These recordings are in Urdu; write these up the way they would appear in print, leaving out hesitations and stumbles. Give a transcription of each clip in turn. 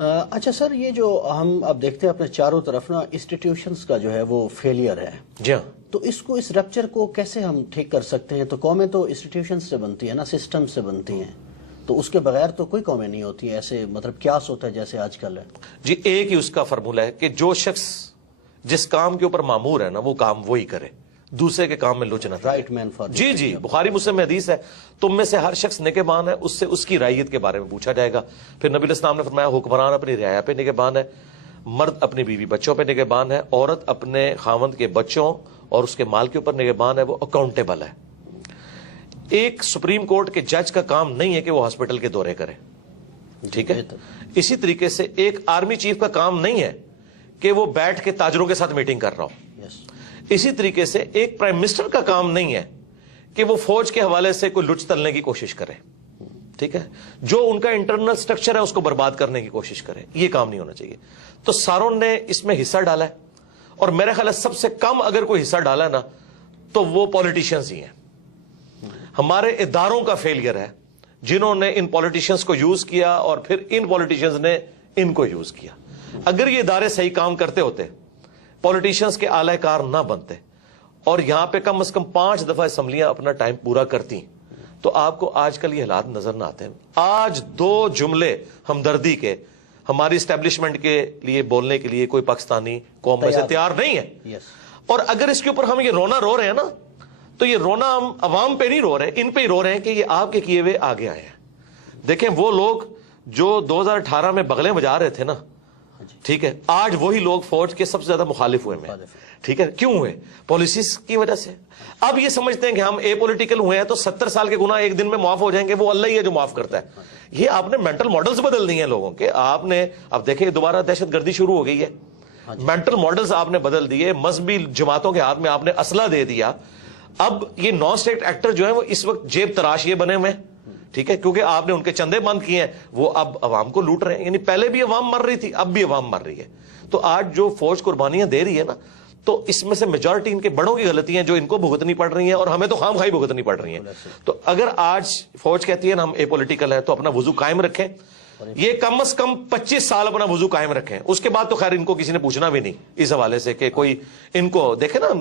اچھا سر، یہ جو ہم اب دیکھتے ہیں اپنے چاروں طرف نا انسٹیٹیوشنز کا جو ہے وہ فیلئر ہے، جی ہاں، تو اس رپچر کو کیسے ہم ٹھیک کر سکتے ہیں؟ تو قومیں تو انسٹیٹیوشن سے بنتی ہیں نا، سسٹم سے بنتی ہیں، تو اس کے بغیر تو کوئی قومیں نہیں ہوتی ہیں ایسے، مطلب کیاس ہوتا ہے جیسے آج کل ہے. جی ایک ہی اس کا فارمولہ ہے کہ جو شخص جس کام کے اوپر مامور ہے نا وہ کام وہی کرے، دوسرے کے کام میں لچ نہ کرے. رائٹ مین فار جی جی، بخاری مسلم میں حدیث ہے، تم میں سے ہر شخص نگہبان ہے، اس سے اس کی رعیت کے بارے میں پوچھا جائے گا. پھر نبی علیہ السلام نے فرمایا حکمران اپنی رعایا پہ نگہبان ہے، مرد اپنی بیوی بچوں پہ نگہبان ہے، عورت اپنے خاوند کے بچوں اور اس کے مال کے اوپر نگہبان ہے، وہ اکاؤنٹیبل ہے. ایک سپریم کورٹ کے جج کا کام نہیں ہے کہ وہ ہاسپٹل کے دورے کرے، ٹھیک ہے. اسی طریقے سے ایک آرمی چیف کا کام نہیں ہے کہ وہ بیٹھ کے تاجروں کے ساتھ میٹنگ کر رہا ہو. اسی طریقے سے ایک پرائم منسٹر کا کام نہیں ہے کہ وہ فوج کے حوالے سے کوئی لچ تلنے کی کوشش کرے، ٹھیک ہے، جو ان کا انٹرنل سٹرکچر ہے اس کو برباد کرنے کی کوشش کرے. یہ کام نہیں ہونا چاہیے. تو ساروں نے اس میں حصہ ڈالا ہے، اور میرے خیال ہے سب سے کم اگر کوئی حصہ ڈالا ہے نا تو وہ پولیٹیشینز ہی ہیں. ہمارے اداروں کا فیلئر ہے جنہوں نے ان پولیٹیشینز کو یوز کیا اور پھر ان پولیٹیشینز نے ان کو یوز کیا. اگر یہ ادارے صحیح کام کرتے ہوتے، پولیٹیشینز کے اعلی کار نہ بنتے، اور یہاں پہ کم از کم 5 دفعہ اسمبلیاں اپنا ٹائم پورا کرتی، تو آپ کو آج کل یہ حالات نظر نہ آتے ہیں. آج 2 جملے ہمدردی کے ہماری اسٹیبلشمنٹ کے لیے بولنے کے لیے کوئی پاکستانی قوم میں سے تیار نہیں ہے. اور اگر اس کے اوپر ہم یہ رونا رو رہے ہیں نا، تو یہ رونا ہم عوام پہ نہیں رو رہے ہیں، ان پہ ہی رو رہے ہیں کہ یہ آپ کے کیے ہوئے آگے آئے ہیں. دیکھیں وہ لوگ جو 2018 میں بغلیں بجا رہے تھے نا، ٹھیک ہے، آج وہی لوگ فوج کے سب سے زیادہ مخالف ہوئے ہیں. ٹھیک ہے، کیوں ہوئے؟ پالیسیز کی وجہ سے. اب یہ سمجھتے ہیں کہ ہم اے پولیٹیکل ہوئے ہیں تو 70 سال کے گناہ ایک دن میں معاف ہو جائیں گے، وہ اللہ ہی ہے جو معاف کرتا ہے. یہ آپ نے مینٹل ماڈلز بدل دیے ہیں لوگوں کے. آپ نے اب دیکھیں دوبارہ دہشت گردی شروع ہو گئی ہے، مینٹل ماڈلز آپ نے بدل دیے، مذہبی جماعتوں کے ہاتھ میں آپ نے اسلحہ دے دیا. اب یہ نان اسٹیٹ ایکٹر جو ہیں وہ اس وقت جیب تراش یہ بنے ہوئے ہیں، ٹھیک ہے، کیونکہ آپ نے ان کے چندے بند کیے ہیں، وہ اب عوام کو لوٹ رہے ہیں. یعنی پہلے بھی عوام مر رہی تھی، اب بھی عوام مر رہی ہے. تو آج جو فوج قربانیاں دے رہی ہے نا، تو اس میں سے میجورٹی ان کے بڑوں کی غلطیاں جو ان کو بھگتنی پڑ رہی ہیں، اور ہمیں تو خام خواہی بھگتنی پڑ رہی ہیں. تو اگر آج فوج کہتی ہے نا ہم اے پولیٹیکل ہے، تو اپنا وضو قائم رکھیں. یہ کم از کم 25 سال اپنا وضو قائم رکھیں. اس کے بعد تو خیر ان کو کسی نے پوچھنا بھی نہیں اس حوالے سے کہ کوئی ان کو دیکھے نا.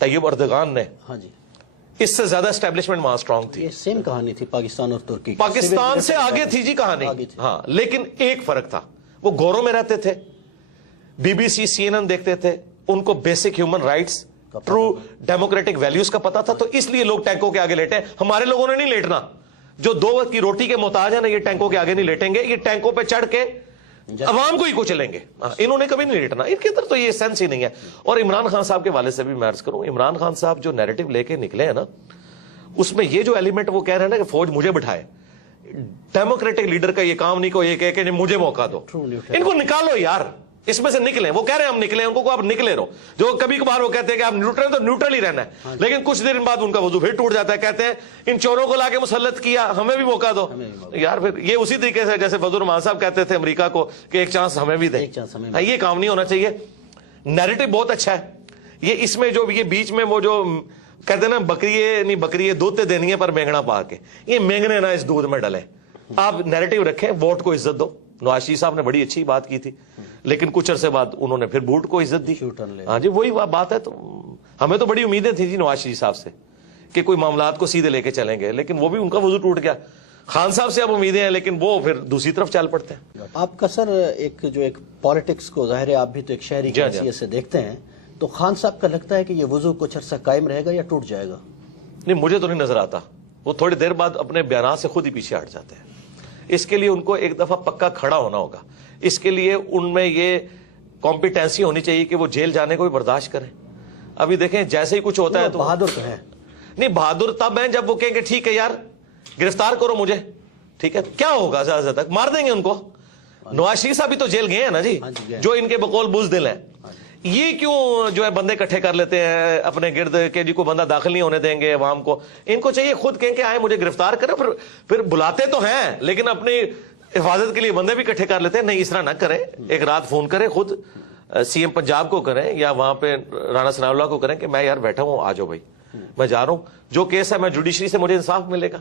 طیب اردگان نے، ہاں جی، اس سے زیادہ اسٹیبلشمنٹ وہاں اسٹرانگ تھی. یہ سیم کہانی تھی پاکستان اور ترکی کی. پاکستان سے آگے تھی جی کہانی. ہاں، لیکن ایک فرق تھا، وہ گوروں میں رہتے تھے، بی بی سی CNN دیکھتے تھے، ان کو basic human rights, true democratic values کا پتا تھا. تو اس لیے لوگ ٹینکوں کے آگے لیٹے. ہمارے لوگوں نے نہیں لیٹنا. جو 2 وقت کی روٹی کے محتاج ہیں نا، یہ ٹینکوں کے آگے نہیں لیٹیں گے. یہ ٹینکوں پہ چڑھ کے عوام کو ہی کچلیں گے. انہوں نے کبھی نہیں لیٹنا. ان کے اندر تو یہ سینس ہی نہیں ہے. اور عمران خان صاحب کے والے سے بھی میں عرض کروں، عمران خان صاحب جو نیریٹو لے کے نکلے ہیں نا، اس میں یہ جو ایلیمنٹ وہ کہہ رہے ہیں نا کہ فوج مجھے بٹھائے، ڈیموکریٹک لیڈر کا یہ کام نہیں کو یہ کہے کہ مجھے موقع دو. ان کو نکالو یار، اس میں سے نکلیں. وہ کہہ رہے ہیں ہم نکلیں، ان کو آپ نکلے رہو. جو کبھی کبھار وہ کہتے ہیں کہ آپ نیوٹرل تو نیوٹرل ہی رہنا ہے، لیکن کچھ دیر بعد ان کا وضو پھر ٹوٹ جاتا ہے. کہتے ہیں ان چوروں کو لا کے مسلط کیا، ہمیں بھی موقع دو. یار پھر یہ اسی طریقے سے جیسے فضل الرحمان صاحب کہتے تھے امریکہ کو کہ ایک چانس ہمیں بھی دیں. یہ کام نہیں ہونا چاہیے. نیریٹو بہت اچھا ہے. یہ اس میں جو یہ بیچ میں وہ جو کہتے ہیں نا بکریے نہیں بکریے دودھ دینی ہے پر مینگنا پا کے، یہ مینگنے نہ اس دودھ میں ڈلے. آپ نیریٹو رکھیں، ووٹ کو عزت دو. نواز شریف صاحب نے بڑی اچھی بات کی تھی، لیکن کچھ عرصے بعد انہوں نے پھر بوٹ کو عزت دی. ہاں جی، وہی بات ہے. تو ہمیں تو بڑی امیدیں تھیں جی نواز شریف صاحب سے کہ کوئی معاملات کو سیدھے لے کے چلیں گے، لیکن وہ بھی ان کا وضو ٹوٹ گیا. خان صاحب سے اب امیدیں ہیں، لیکن وہ پھر دوسری طرف چل پڑتے ہیں. آپ کا سر ایک پالیٹکس کو ظاہر ہے آپ بھی تو ایک شہری کی حیثیت سے دیکھتے ہیں، تو خان صاحب کا لگتا ہے کہ یہ وضو کچھ عرصہ قائم رہے گا یا ٹوٹ جائے گا؟ نہیں، مجھے تو نہیں نظر آتا. وہ تھوڑی دیر بعد اپنے بیانات سے خود ہی پیچھے ہٹ جاتے ہیں. اس کے لیے ان کو ایک دفعہ پکا کھڑا ہونا ہوگا. اس کے لیے ان میں یہ کمپیٹنسی ہونی چاہیے کہ وہ جیل جانے کو بھی برداشت کریں. ابھی دیکھیں جیسے ہی کچھ ہوتا ہے تو بہادر تو ہے نہیں. بہادر تب ہیں جب وہ کہیں گے ٹھیک ہے یار گرفتار کرو مجھے، ٹھیک ہے، کیا ہوگا زیادہ تک مار دیں گے ان کو. نواز شریف صاحب بھی تو جیل گئے ہیں نا جی، جو ان کے بقول بزدل ہیں. یہ کیوں جو ہے بندے اکٹھے کر لیتے ہیں اپنے گرد کہ جی کو بندہ داخل نہیں ہونے دیں گے عوام کو. ان کو چاہیے خود کہیں کہ آئے مجھے گرفتار کریں. پھر بلاتے تو ہیں لیکن اپنی حفاظت کے لیے بندے بھی اکٹھے کر لیتے ہیں. نہیں، اس طرح نہ کریں. ایک رات فون کریں خود CM پنجاب کو کریں یا وہاں پہ رانا ثناء اللہ کو کریں کہ میں یار بیٹھا ہوں، آ جاؤ بھائی، میں جا رہا ہوں. جو کیس ہے میں جوڈیشری سے مجھے انصاف ملے گا.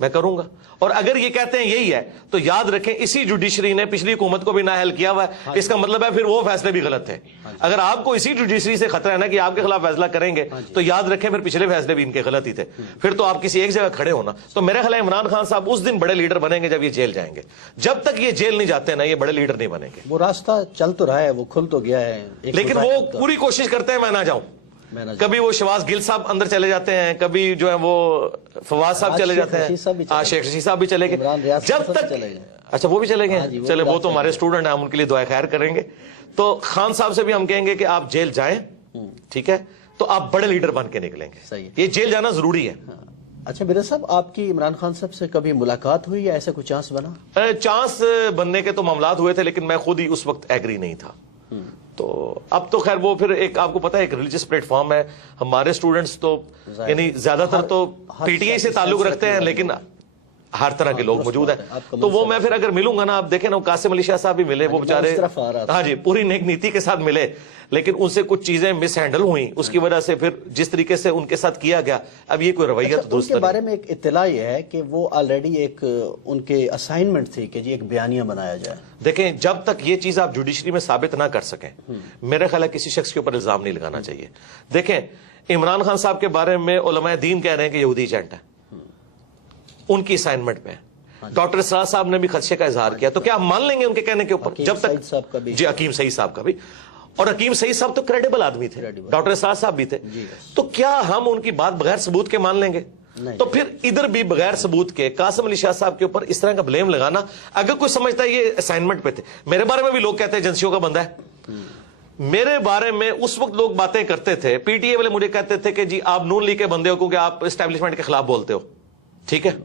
میں کروں گا. اور اگر یہ کہتے ہیں یہی ہے تو یاد رکھیں اسی جوڈیشری نے پچھلی حکومت کو بھی نااہل کیا ہوا ہے. اس کا مطلب ہے پھر وہ فیصلے بھی غلط ہیں. اگر آپ کو اسی جوڈیشری سے خطرہ ہے نا کہ آپ کے خلاف فیصلہ کریں گے تو یاد رکھیں پھر پچھلے فیصلے بھی ان کے غلط ہی تھے. پھر تو آپ کسی ایک جگہ کھڑے ہونا. تو میرا خیال ہے عمران خان صاحب اس دن بڑے لیڈر بنیں گے جب یہ جیل جائیں گے. جب تک یہ جیل نہیں جاتے نا یہ بڑے لیڈر نہیں بنیں گے. وہ راستہ چل تو رہا ہے, وہ کھل تو گیا ہے, لیکن وہ پوری کوشش کرتے ہیں میں نہ جاؤں. کبھی وہ شواز گل صاحب اندر چلے جاتے ہیں, کبھی جو ہے وہ فواز صاحب چلے جاتے ہیں, شیخ رشید صاحب بھی چلے گئے. جب تک اچھا وہ بھی چلے گئے, چلے وہ تو ہمارے اسٹوڈنٹ ہیں, ہم ان کے لیے دعا خیر کریں گے. تو خان صاحب سے بھی ہم کہیں گے کہ آپ جیل جائیں, ٹھیک ہے, تو آپ بڑے لیڈر بن کے نکلیں گے. یہ جیل جانا ضروری ہے. اچھا مرزا صاحب, آپ کی عمران خان صاحب سے کبھی ملاقات ہوئی یا ایسا کوئی چانس بنا؟ چانس بننے کے تو معاملات ہوئے تھے لیکن میں خود ہی اس وقت ایگری نہیں تھا. تو اب تو خیر وہ پھر ایک آپ کو پتا ہے ایک ریلیجس پلیٹ فارم ہے. ہمارے اسٹوڈنٹس تو یعنی زیادہ تر تو پی ٹی آئی سے تعلق رکھتے ہیں لیکن ہر طرح کے لوگ موجود ہیں. تو وہ میں پھر اگر ملوں گا نا, آپ دیکھیں نا قاسم علی شاہ صاحب بھی ملے, وہ بیچارے ہاں جی پوری نیک نیتی کے ساتھ ملے, لیکن ان سے کچھ چیزیں مس ہینڈل ہوئیں, اس کی وجہ سے پھر جس طریقے سے ان کے ساتھ کیا گیا اب یہ کوئی رویہ تو درست نہیں. ان کے بارے میں ایک اطلاع یہ ہے کہ وہ آلریڈی ایک ان کے اسائنمنٹ تھی کہ جی ایک بیانیہ بنایا جائے. دیکھیں جب تک یہ چیز آپ جوڈیشری میں ثابت نہ کر سکیں میرا خیال ہے کسی شخص کے اوپر الزام نہیں لگانا چاہیے. دیکھیں عمران خان صاحب کے بارے میں علماء دین کہہ رہے ہیں کہ یہودی ایجنٹ ہے, ان کی اسائنمنٹ میں. ڈاکٹر اسرار صاحب نے بھی خدشے کا اظہار کیا, تو کیا ہم مان لیں گے ان کے کہنے کے اوپر جب تک جی حکیم سعید صاحب کا بھی, اور حکیم سعید صاحب تو کریڈیبل آدمی تھے, ڈاکٹر اسرار صاحب بھی تھے, تو کیا ہم ان کی بات بغیر ثبوت کے مان لیں گے؟ تو پھر ادھر بھی بغیر ثبوت کے قاسم علی شاہ صاحب کے اوپر اس طرح کا بلیم لگانا, اگر کوئی سمجھتا ہے یہ اسائنمنٹ پہ تھے. میرے بارے میں بھی لوگ کہتے ہیں ایجنسیوں کا بندہ ہے. میرے بارے میں اس وقت لوگ باتیں کرتے تھے, پی ٹی اے والے مجھے کہتے تھے کہ جی آپ نون لیگ کے بندے ہو کیونکہ آپ اسٹیبلشمنٹ کے خلاف بولتے ہو, ٹھیک ہے.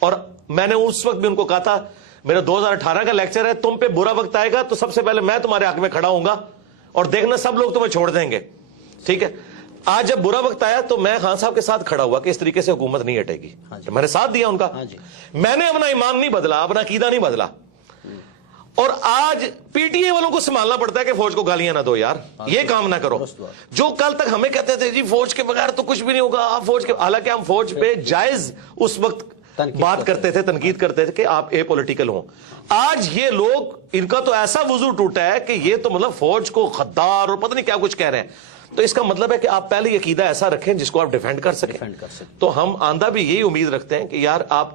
اور میں نے اس وقت بھی ان کو کہا تھا میرا 2018 کا لیکچر ہے, تم پہ برا وقت آئے گا تو سب سے پہلے میں تمہارے حق میں کھڑا ہوں گا اور دیکھنا سب لوگ تمہیں چھوڑ دیں گے, ٹھیک ہے. آج جب برا وقت آیا تو میں خان صاحب کے ساتھ کھڑا ہوا کہ اس طریقے سے حکومت نہیں ہٹے گی, میں نے ساتھ دیا ان کا. میں نے اپنا ایمان نہیں بدلا, اپنا عقیدہ نہیں بدلا. اور آج پی ٹی اے والوں کو سنبھالنا پڑتا ہے کہ فوج کو گالیاں نہ دو یار, یہ کام نہ کرو. جو کل تک ہمیں کہتے تھے جی فوج کے بغیر تو کچھ بھی نہیں ہوگا, آپ فوج کے, حالانکہ ہم فوج پہ جائز اس وقت بات کرتے تھے, تنقید کرتے تھے کہ آپ اے پولیٹیکل ہوں. آج یہ لوگ ان کا تو ایسا وضو ٹوٹا ہے کہ یہ تو مطلب فوج کو غدار اور پتہ نہیں کیا کچھ کہہ رہے ہیں. تو اس کا مطلب ہے کہ آپ پہلے عقیدہ ایسا رکھیں جس کو آپ ڈیفینڈ کر سکیں. تو ہم آندہ بھی یہی امید رکھتے ہیں کہ یار آپ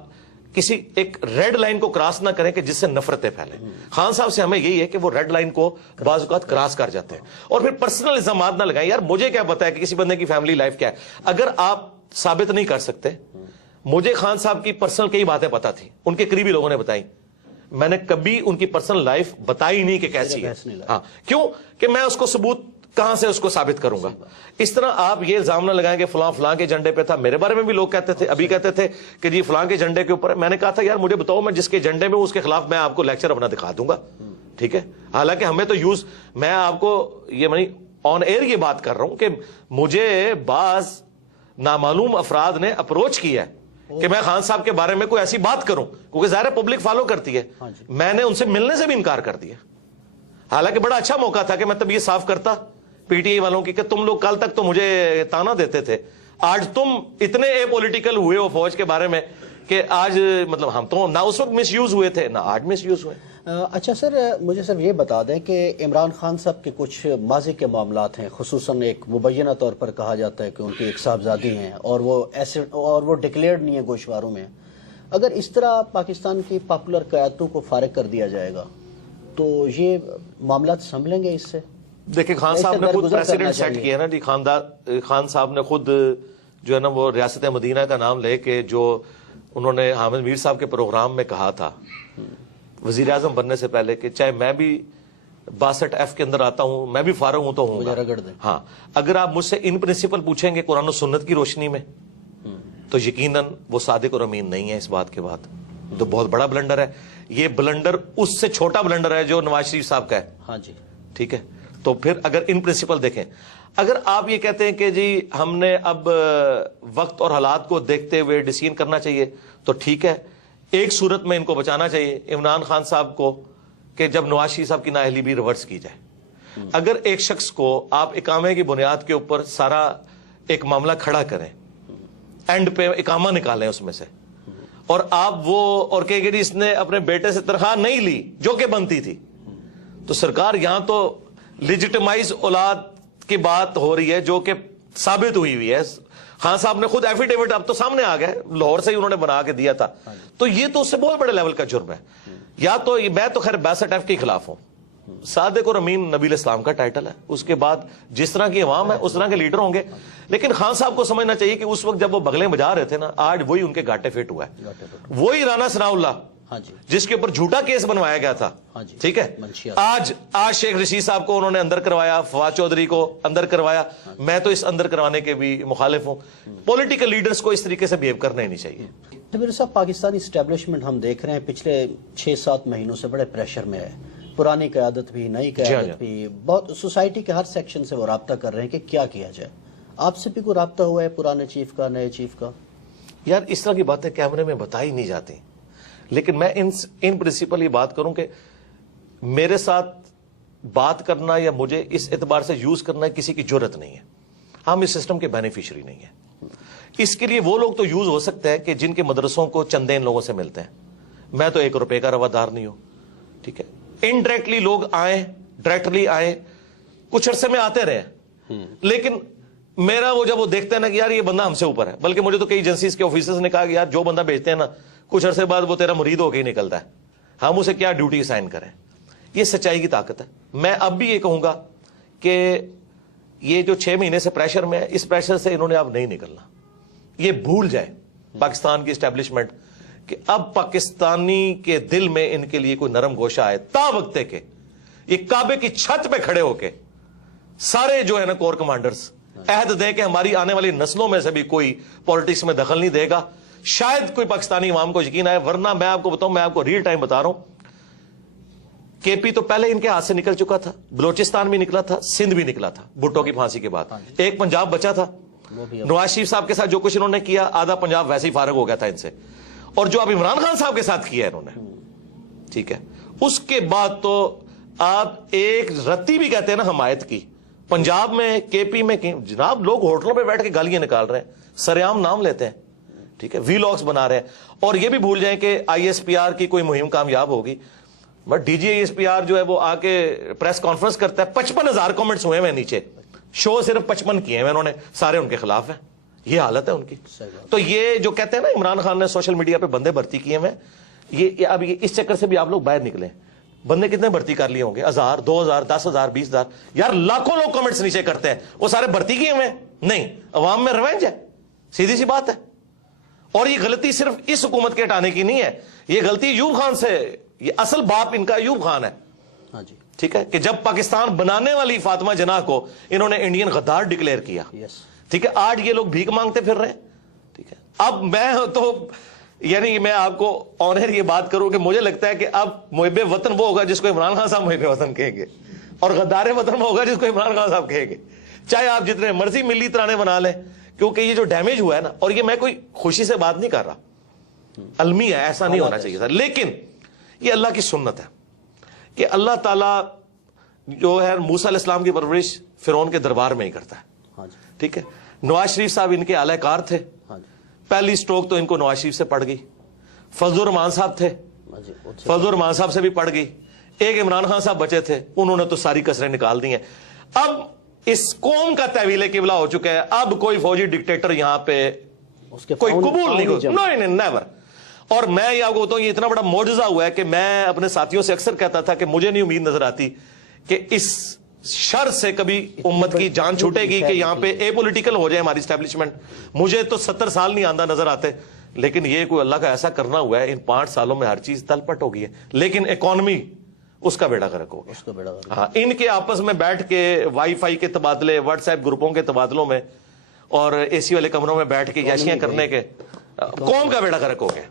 کسی ایک ریڈ لائن کو کراس نہ کریں کہ جس سے نفرتیں پھیلیں. خان صاحب سے ہمیں یہی ہے کہ وہ ریڈ لائن کو بعض اوقات کراس کر جاتے ہیں اور پھر پرسنل الزامات نہ لگائیں. یار مجھے کیا پتا ہے کہ کسی بندے کی فیملی لائف کیا ہے, اگر آپ ثابت نہیں کر سکتے. مجھے خان صاحب کی پرسنل کئی باتیں پتا تھی, ان کے قریبی لوگوں نے بتائی, میں نے کبھی ان کی پرسنل لائف بتائی نہیں کہ کیسی ہے. ہاں کیوں کہ میں اس کو ثبوت کہاں سے اس کو ثابت کروں گا. اس طرح آپ یہ الزام نہ لگائیں کہ فلاں فلاں کے ایجنڈے پہ تھا. میرے بارے میں بھی لوگ کہتے تھے, ابھی کہتے تھے کہ جی فلاں کے ایجنڈے کے اوپر. میں نے کہا تھا یار مجھے بتاؤ, میں جس کے ایجنڈے میں اس کے خلاف میں آپ کو لیکچر اپنا دکھا دوں گا, ٹھیک ہے. حالانکہ ہمیں تو یوز, میں آپ کو یہ میں آن ایئر یہ بات کر رہا ہوں کہ مجھے بعض نامعلوم افراد نے اپروچ کیا ہے کہ میں خان صاحب کے بارے میں کوئی ایسی بات کروں, کیونکہ ظاہر پبلک فالو کرتی ہے. میں نے ان سے ملنے سے بھی انکار کر دیا, حالانکہ بڑا اچھا موقع تھا کہ میں تب یہ صاف کرتا پی ٹی آئی والوں کی کہ تم لوگ کل تک تو مجھے تانا دیتے تھے, آج تم اتنے اے پولیٹیکل ہوئے ہو فوج کے بارے میں کہ آج مطلب ہم تو نہ اس وقت مس یوز ہوئے تھے نہ آج مس یوز ہوئے. اچھا سر, مجھے سر یہ بتا دیں کہ عمران خان صاحب کے کچھ ماضی کے معاملات ہیں, خصوصاً ایک مبینہ طور پر کہا جاتا ہے کہ ان کی ایک صاحبزادی ہیں اور وہ ایسے اور وہ ڈکلیئرڈ نہیں ہے گوشواروں میں. اگر اس طرح پاکستان کی پاپولر قیادتوں کو فارغ کر دیا جائے گا تو یہ معاملات سنبھلیں گے اس سے؟ دیکھیں خان صاحب نے خود پریسیڈنٹ سیٹ کیا نا جی, خان صاحب نے خود جو ہے نا وہ ریاست مدینہ کا نام لے کے جو انہوں نے حامد میر صاحب کے پروگرام میں کہا تھا وزیر اعظم بننے سے پہلے کہ چاہے میں بھی 62F کے اندر آتا ہوں, میں بھی فارغ ہوں تو ہوں گا. ہاں اگر آپ مجھ سے ان پرنسپل پوچھیں گے قرآن و سنت کی روشنی میں تو یقیناً وہ صادق اور امین نہیں ہے اس بات کے بعد. تو بہت بڑا بلنڈر ہے یہ, بلنڈر اس سے چھوٹا بلنڈر ہے جو نواز شریف صاحب کا ہے. ہاں جی ٹھیک ہے. تو پھر اگر ان پرنسپل دیکھیں, اگر آپ یہ کہتے ہیں کہ جی ہم نے اب وقت اور حالات کو دیکھتے ہوئے ڈیسیژن کرنا چاہیے تو ٹھیک ہے, ایک صورت میں ان کو بچانا چاہیے عمران خان صاحب کو کہ جب نواز شریف صاحب کی نااہلی بھی ریورس کی جائے. اگر ایک شخص کو آپ اقامے کی بنیاد کے اوپر سارا ایک معاملہ کھڑا کریں, اینڈ پہ اقامہ نکالیں اس میں سے, اور آپ وہ اور کہے کہ اس نے اپنے بیٹے سے تنخواہ نہیں لی جو کہ بنتی تھی. تو سرکار یہاں تو لیجیٹمائز اولاد کی بات ہو رہی ہے جو کہ ثابت ہوئی ہے. خان صاحب نے خود ایفیڈیوٹ اب تو سامنے آ گیا, لاہور سے ہی انہوں نے بنا کے دیا تھا. تو یہ تو اس سے بہت بڑے لیول کا جرم ہے. یا تو میں تو خیر 62F کے خلاف ہوں. صادق اور امین نبی الاسلام کا ٹائٹل ہے, اس کے بعد جس طرح کی عوام ہے اس طرح کے لیڈر ہوں گے. لیکن خان صاحب کو سمجھنا چاہیے کہ اس وقت جب وہ بغلیں بجا رہے تھے نا, آج وہی ان کے گاٹے فٹ ہوا ہے. وہی رانا ثناء اللہ جس کے اوپر جھوٹا کیس بنوایا گیا تھا, ٹھیک ہے, آج شیخ رشید صاحب کو انہوں نے اندر کروایا, فواد چودھری کو اندر کروایا. میں تو اس اندر کروانے کے بھی مخالف ہوں. پولیٹیکل لیڈرز کو اس طریقے سے بہیو کرنا ہی نہیں چاہیے. میرے صاحب پاکستانی اسٹیبلشمنٹ ہم دیکھ رہے ہیں پچھلے 6-7 مہینوں سے بڑے پریشر میں ہے. پرانی قیادت بھی, نئی قیادت بھی, بہت سوسائٹی کے ہر سیکشن سے وہ رابطہ کر رہے ہیں کہ کیا کیا جائے. آپ سے بھی کوئی رابطہ ہوا ہے پرانے چیف کا, نئے چیف کا؟ یار اس طرح کی باتیں کیمرے میں بتائی نہیں جاتی, لیکن میں ان پرنسپل یہ بات کروں کہ میرے ساتھ بات کرنا یا مجھے اس اعتبار سے یوز کرنا کسی کی جرت نہیں ہے. ہم اس سسٹم کے بینیفیشری نہیں ہیں. اس کے لیے وہ لوگ تو یوز ہو سکتے ہیں کہ جن کے مدرسوں کو چندے ان لوگوں سے ملتے ہیں. میں تو 1 روپے کا روادار نہیں ہوں, ٹھیک ہے. انڈائریکٹلی لوگ آئیں, ڈائریکٹلی آئیں, کچھ عرصے میں آتے رہے, لیکن میرا وہ جب وہ دیکھتے ہیں نا کہ یار یہ بندہ ہم سے اوپر ہے, بلکہ مجھے تو کئی ایجنسیز کے آفیسرز نے کہا کہ یار جو بندہ بھیجتے ہیں نا کچھ عرصے بعد وہ تیرا مرید ہو کے ہی نکلتا ہے, ہم اسے کیا ڈیوٹی اسائن کریں. یہ سچائی کی طاقت ہے. میں اب بھی یہ کہوں گا کہ یہ جو 6 مہینے سے پریشر میں ہے, اس پریشر سے انہوں نے اب نہیں نکلنا. یہ بھول جائے پاکستان کی اسٹیبلشمنٹ کہ اب پاکستانی کے دل میں ان کے لیے کوئی نرم گوشہ آئے. تا وقت کہ یہ کعبے کی چھت پہ کھڑے ہو کے سارے جو ہے نا کور کمانڈرز عہد دیں کہ ہماری آنے والی نسلوں میں سے بھی کوئی پالیٹکس میں دخل نہیں دے گا, شاید کوئی پاکستانی عوام کو یقین آئے. ورنہ میں آپ کو بتاؤں, میں آپ کو ریل ٹائم بتا رہا ہوں, کے پی تو پہلے ان کے ہاتھ سے نکل چکا تھا, بلوچستان بھی نکلا تھا, سندھ بھی نکلا تھا بھٹو کی پھانسی کے بعد. ایک پنجاب بچا تھا. نواز شریف صاحب کے ساتھ جو کچھ انہوں نے کیا, آدھا پنجاب ویسے ہی فارغ ہو گیا تھا ان سے. اور جو اب عمران خان صاحب کے ساتھ کیا انہوں نے, ٹھیک ہے, اس کے بعد تو آپ ایک رتی بھی کہتے ہیں نا حمایت کی پنجاب میں, کے پی میں. جناب لوگ ہوٹلوں پہ بیٹھ کے گالیاں نکال رہے ہیں, سرعام نام لیتے ہیں, ٹھیک ہے, وی لاگس بنا رہے ہیں. اور یہ بھی بھول جائیں کہ ISPR کی کوئی مہم کامیاب ہوگی, بٹ DG ISPR جو ہے وہ آ کے پریس کانفرنس کرتا ہے, 55,000 کامنٹس ہوئے ہیں نیچے, شو صرف 55 کیے ہیں انہوں نے, سارے ان کے خلاف ہیں. یہ حالت ہے ان کی. تو یہ جو کہتے ہیں نا عمران خان نے سوشل میڈیا پہ بندے بھرتی کیے ہیں, یہ اب اس چکر سے بھی آپ لوگ باہر نکلیں. بندے کتنے بھرتی کر لیے ہوں گے؟ 1000, 2000, 10,000, 20,000. یار لاکھوں لوگ کمنٹس نیچے کرتے ہیں, وہ سارے بھرتی کیے ہوئے نہیں. عوام میں ریونج ہے, سیدھی سی بات ہے. اور یہ غلطی صرف اس حکومت کے ہٹانے کی نہیں ہے, یہ غلطی ایوب خان سے, یہ اصل باپ ان کا ایوب خان ہے, ٹھیک ہے, کہ جب پاکستان بنانے والی فاطمہ جناح کو انہوں نے انڈین غدار ڈکلیئر کیا, ٹھیک ہے, آج یہ لوگ بھیک مانگتے پھر رہے ہیں, ٹھیک ہے. اب میں تو یعنی میں آپ کو آنر یہ بات کروں کہ مجھے لگتا ہے کہ اب محب وطن وہ ہوگا جس کو عمران خان صاحب محب وطن کہیں گے, اور غدار وطن وہ ہوگا جس کو عمران خان صاحب کہیں گے, چاہے آپ جتنے مرضی ملی ترانے بنا لیں. کیونکہ یہ جو ڈیمیج ہوا ہے نا, اور یہ میں کوئی خوشی سے بات نہیں کر رہا, المی ہے, ایسا نہیں ہونا چاہیے تھا, لیکن یہ اللہ کی سنت ہے کہ اللہ تعالیٰ جو ہے موسیٰ علیہ السلام کی پرورش فرعون کے دربار میں ہی کرتا ہے, ٹھیک ہے. نواز شریف صاحب ان کے اعلی کار تھے, پہلی سٹروک تو ان کو نواز شریف سے پڑ گئی. فضل الرحمان صاحب تھے, فضل الرحمان صاحب سے بھی پڑ گئی. ایک عمران خان صاحب بچے تھے, انہوں نے تو ساری کسریں نکال دی ہیں. اب اس قوم کا تحویل قبلہ ہو چکا ہے, اب کوئی فوجی ڈکٹیٹر یہاں پہ کوئی قبول نہیں ہوگا, نیور. اور میں یہ آپ کو بتاؤں, یہ اتنا بڑا معجزہ ہوا ہے کہ میں اپنے ساتھیوں سے اکثر کہتا تھا کہ مجھے نہیں امید نظر آتی کہ اس شر سے کبھی امت کی جان چھوٹے گی کہ یہاں پہ اے پولیٹیکل ہو جائے ہماری اسٹیبلشمنٹ. مجھے تو 70 سال نہیں آندہ نظر آتے, لیکن یہ کوئی اللہ کا ایسا کرنا ہوا ہے, ان 5 سالوں میں ہر چیز تل پٹ ہو گئی ہے. لیکن اکانومی اس کا بیڑا غرق ہو گیا. ہاں, ان کے آپس میں بیٹھ کے وائی فائی کے تبادلے, واٹس ایپ گروپوں کے تبادلوں میں, اور اے سی والے کمروں میں بیٹھ کے یاشیاں کرنے کے قوم کا بیڑا غرق ہو گیا.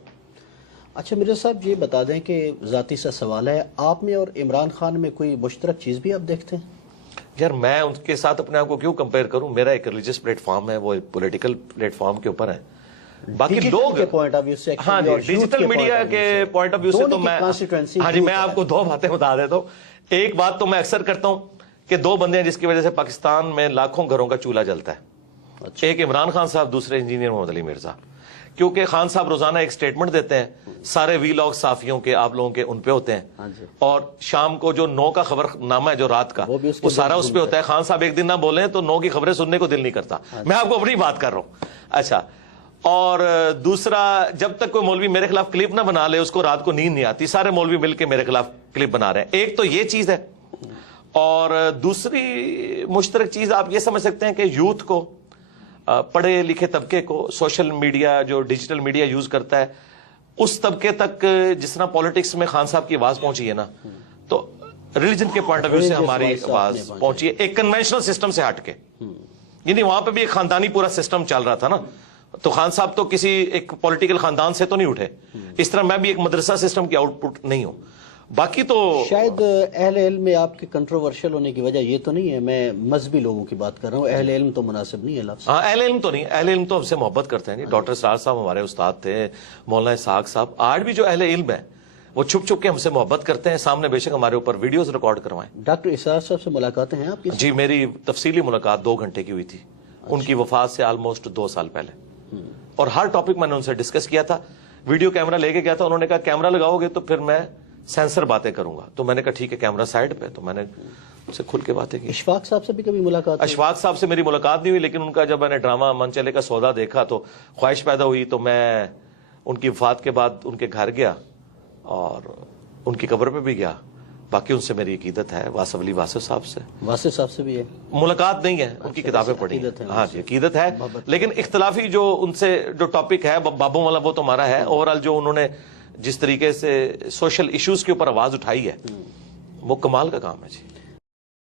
اچھا مرزا صاحب یہ بتا دیں کہ ذاتی سا سوال ہے, آپ میں اور عمران خان میں کوئی مشترک چیز بھی آپ دیکھتے ہیں؟ یار میں ان کے ساتھ اپنے آپ کو کیوں کمپیئر کروں, میرا ایک ریلیجس پلیٹ فارم ہے, وہ پولیٹیکل پلیٹ فارم کے اوپر ہے. باقی لوگ ہاں جی, ڈیجیٹل میڈیا کے پوائنٹ آف ویو سے تو میں ہاں جی, میں آپ کو 2 باتیں بتا دیتا ہوں. ایک بات تو میں اکثر کرتا ہوں کہ 2 بندے ہیں جس کی وجہ سے پاکستان میں لاکھوں گھروں کا چولہا جلتا ہے. ایک عمران خان صاحب, دوسرے انجینئر محمد علی مرزا. کیونکہ خان صاحب روزانہ ایک سٹیٹمنٹ دیتے ہیں, سارے وی لاگ صحافیوں کے آپ لوگوں کے ان پہ ہوتے ہیں, اور شام کو جو 9 کا خبر نامہ ہے جو رات کا وہ سارا اس پہ ہوتا ہے. خان صاحب ایک دن نہ بولیں تو 9 کی خبریں سننے کو دل نہیں کرتا. میں آپ کو اپنی بات کر رہا ہوں. اچھا, اور دوسرا, جب تک کوئی مولوی میرے خلاف کلپ نہ بنا لے اس کو رات کو نیند نہیں آتی. سارے مولوی مل کے میرے خلاف کلپ بنا رہے ہیں. ایک تو یہ چیز ہے, اور دوسری مشترک چیز آپ یہ سمجھ سکتے ہیں کہ یوتھ کو, پڑھے لکھے طبقے کو, سوشل میڈیا جو ڈیجیٹل میڈیا یوز کرتا ہے اس طبقے تک جس طرح پالیٹکس میں خان صاحب کی آواز پہنچی ہے نا, تو ریلیجن کے پوائنٹ آف ویو سے ہماری آواز پہنچی ہے ایک کنونشنل سسٹم سے ہٹ کے. یعنی وہاں پہ بھی ایک خاندانی پورا سسٹم چل رہا تھا نا, تو خان صاحب تو کسی ایک پولیٹیکل خاندان سے تو نہیں اٹھے, اس طرح میں بھی ایک مدرسہ سسٹم کی آؤٹ پٹ نہیں ہوں. باقی تو شاید اہل علم میں آپ کے کنٹروورشل ہونے کی وجہ یہ تو نہیں ہے, میں مذہبی لوگوں کی بات کر رہا ہوں, اہل علم تو مناسب نہیں ہے لفظ. ہاں, اہل علم تو نہیں, اہل علم تو ہم سے محبت کرتے ہیں. ڈاکٹر سراج صاحب ہمارے استاد تھے, مولانا اسحاق صاحب, آج بھی جو اہل علم ہیں وہ چھپ چھپ کے ہم سے محبت کرتے ہیں. سامنے بے شک ہمارے اوپر ویڈیوز ریکارڈ کروائیں. ڈاکٹر اسحاق صاحب سے ملاقاتیں ہیں آپ کی؟ جی, میری تفصیلی ملاقات 2 گھنٹے کی ہوئی تھی. ان کی وفات سے آلموسٹ 2 سال پہلے, اور ہر ٹاپک میں نے ان سے ڈسکس کیا تھا. ویڈیو کیمرہ لے کے گیا تھا, انہوں نے کہا کیمرہ لگاؤ گے تو پھر میں سینسر باتیں کروں گا. تو میں نے کہا ٹھیک ہے, کیمرہ سائڈ پہ. تو میں نے ان سے کھل کے باتیں کی. اشفاق صاحب سے بھی کبھی ملاقات؟ اشفاق صاحب سے میری ملاقات نہیں ہوئی, لیکن ان کا جب میں نے ڈرامہ من چلے کا سودا دیکھا تو خواہش پیدا ہوئی. تو میں ان کی وفات کے بعد ان کے گھر گیا اور ان کی قبر پہ بھی گیا. باقی ان سے میری عقیدت ہے. واصف علی واصف صاحب سے, واصف صاحب سے بھی ہے ملاقات نہیں ہے, ان کی کتابیں پڑھی. ہاں جی, عقیدت ہے, لیکن اختلافی جو ان سے جو ٹاپک ہے بابوں والا وہ تو ہمارا ہے. اوور آل جو انہوں نے جس طریقے سے سوشل ایشوز کے اوپر آواز اٹھائی ہے وہ کمال کا کام ہے. جی.